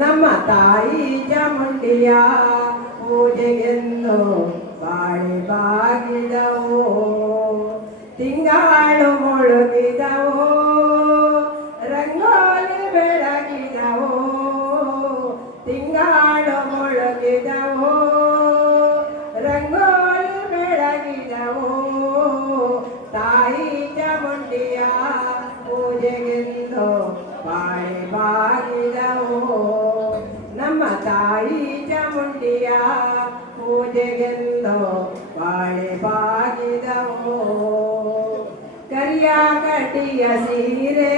ನಮ್ಮ ತಾಯಿ ಚಾಮುಂಡಿಯ ಪೂಜೆಗೆಂದು ಬಾಳಿ ಬಾಗಿದವು, ತಿಂಗಾಳು ಮುಳುಗಿದವು, ರಂಗೋಲಿ ಬೆಳಗಿದವು, ತಿಂಗಾಳು ಮುಳುಗಿದವು, ರಂಗೋಲಿ ಬೆಳಗಿದವು, ತಾಯಿ ಚಾಮುಂಡಿಯ ಪೂಜೆಗೆಂದು ಬಾಳಿ ಬಾಗಿದವು, ನಮ್ಮ ತಾಯಿ ಚಾಮುಂಡಿಯ ಪೂಜೆಗೆಂದು ಬಾಳಿ ಬಾಗಿದವು. ಕರಿಯ ಕಟ್ಟಿಯ ಸೀರೆ,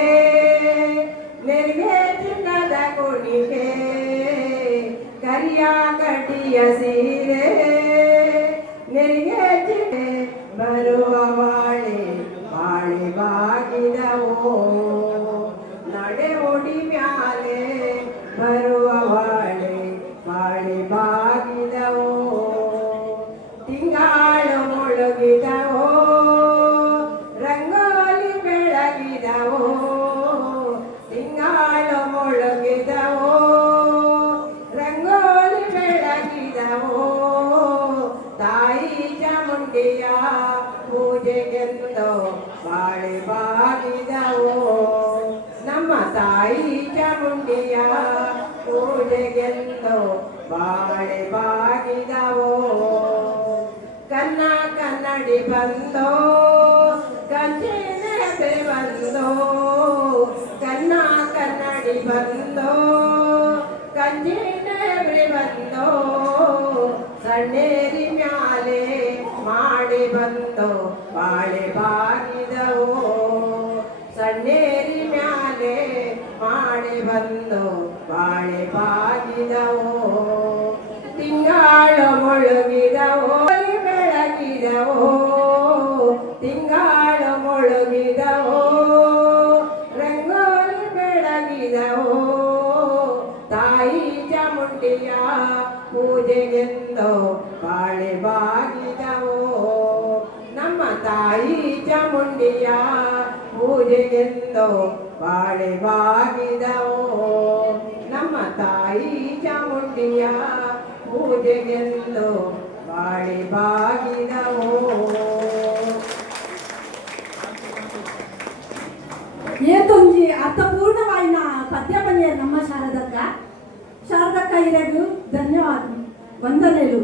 ನೆರಿಗೆ ಚಿನ್ನದ ಕುಣಿಕೆ, ಕರಿಯ ಕಟ್ಟಿಯ ಸೀರೆ, ನೆರಿಗೆ ಚಿನ್ನೆ ಬರುವ ಬಾಳಿ ಬಾಳಿ ಬಾಗಿದವು, ನಡೆ ಒಡಿ ಮ್ಯಾಲೆ ಬರುವ ಬಾಳಿ ಬಾಳಿ ಬಾಗಿದವು, ತಿಂಗಾಳು ಮುಳುಗಿದವು, ರಂಗೋಲಿ ಬೆಳಗಿದವು, ತಿಂಗಾಳು ಮುಳುಗಿದವು, ರಂಗೋಲಿ ಬೆಳಗಿದವು, ತಾಯಿ ಚಾಮುಂಡಿಯ ಪೂಜೆಗೆಂದು ಬಾಳಿ ಬಾಗಿದವು, ನಮ್ಮ ತಾಯಿ ಚಾಮುಂಡಿಯ ಪೂಜೆಗೆಂದು ಬಾಳಿ ಬಾಗಿದವು. ಕನ್ನ ಕನ್ನಡಿ ಬಂದೋ, ಕಂಚಿನ ಬಂದೋ, ಕನ್ನ ಕನ್ನಡಿ ಬಂದೋ, ಕಂಚಿನ ಬಂದೋ, ಸಣ್ಣೇರಿ ಮ್ಯಾಲೆ ಮಾಡಿ ಬಂದೋ ಬಾಳೆ ಬಾಗಿದವು, ಸಣ್ಣೇರಿ ಮ್ಯಾಲೆ ಮಾಡಿ ಬಂದು ಬಾಳೆ ಬಾಗಿದವು, ತಿಂಗಾಳು ಮುಳುಗಿದವು, ಬೆಳಗಿದವು, ತಿಂಗಾಳು ಮುಳುಗಿದವು, ರಂಗೋಲಿ ಬೆಳಗಿದವು, ತಾಯಿ ಚಾಮುಂಡಿಯ ಪೂಜೆಗೆಂದು ಬಾಳೆ ಬಾಗಿದವು, ನಮ್ಮ ತಾಯಿ ಚಾಮುಂಡಿಯ ಪೂಜೆಗೆಂದು ಬಾಳೆ ಬಾಗಿದವು, ನಮ್ಮ ತಾಯಿ ಚಾಮುಂಡಿಯ ಪೂಜೆಗೆಂದು ಬಾಳೆ ಬಾಗಿದವು. ಏತೊಂಜಿ ಅರ್ಥಪೂರ್ಣವಾಯಿನ ಪದ್ಯ ಬನ್ನಿಯ ನಮ್ಮ ಶಾರದಕ್ಕ ಇರಗು ಧನ್ಯವಾದ ವಂದನೆಗಳು.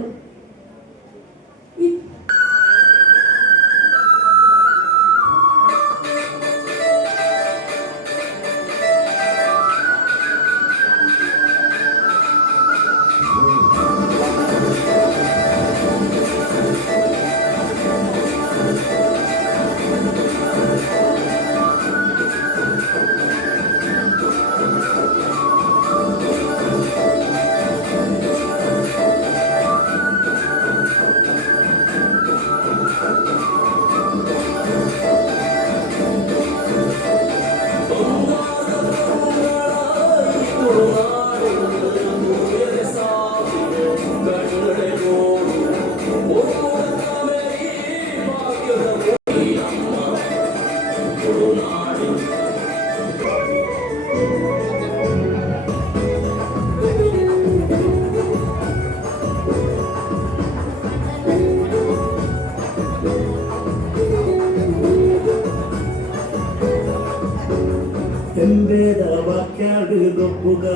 ತಂಬೆದ ವಾಕ್ಯಾಡು ಗೊಬ್ಬುಗ,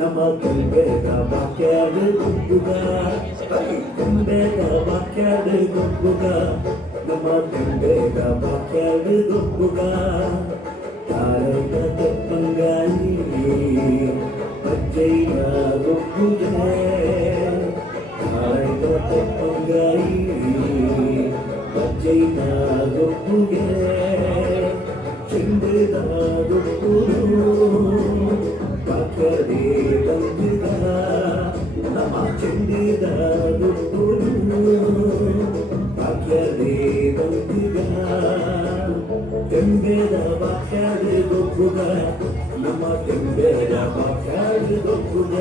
ನಮ್ಮ ತಂಬೆದ ವಾಕ್ಯಾಡು ಗೊಬ್ಬುಗ, ತಂಬೆದ ವಾಕ್ಯಾಡು ಗೊಬ್ಬುಗ, ನಮ್ಮ ತಂಬೆದ ವಾಕ್ಯಾಡು ಗೊಬ್ಬುಗ, ತಾರೈದ ತಪ್ಪಂಗಾಯಿ ಪಚ್ಚೈನ ಗೊಬ್ಬುಗ, ತಾರೈದ ತಪ್ಪಂಗಾಯಿ ಪಚ್ಚೈನ ಗೊಬ್ಬುಗ, ಚೆಂದದ ಗೊಬ್ಬುರು ಪಕ್ಕದೇ ಬಂದಿದ, ನಮ್ಮ ಚೆಂದದ ಗೊಬ್ಬುರು ಪಕ್ಕದೇ ಬಂದಿದ, ತೆಂಬೆದ ಬಾಕ್ಯಾಡ ಗೊಬ್ಬುಗ, ನಮ್ಮ ತೆಂಬೆದ ಬಾಕ್ಯಾಡ ಗೊಬ್ಬುಗ.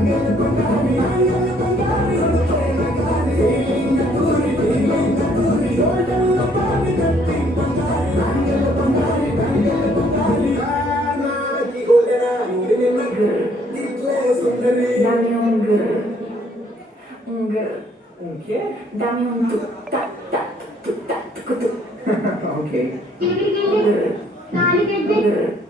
Dami un girl. Un che? Dami un tuk tak tuk. Ok. Girl.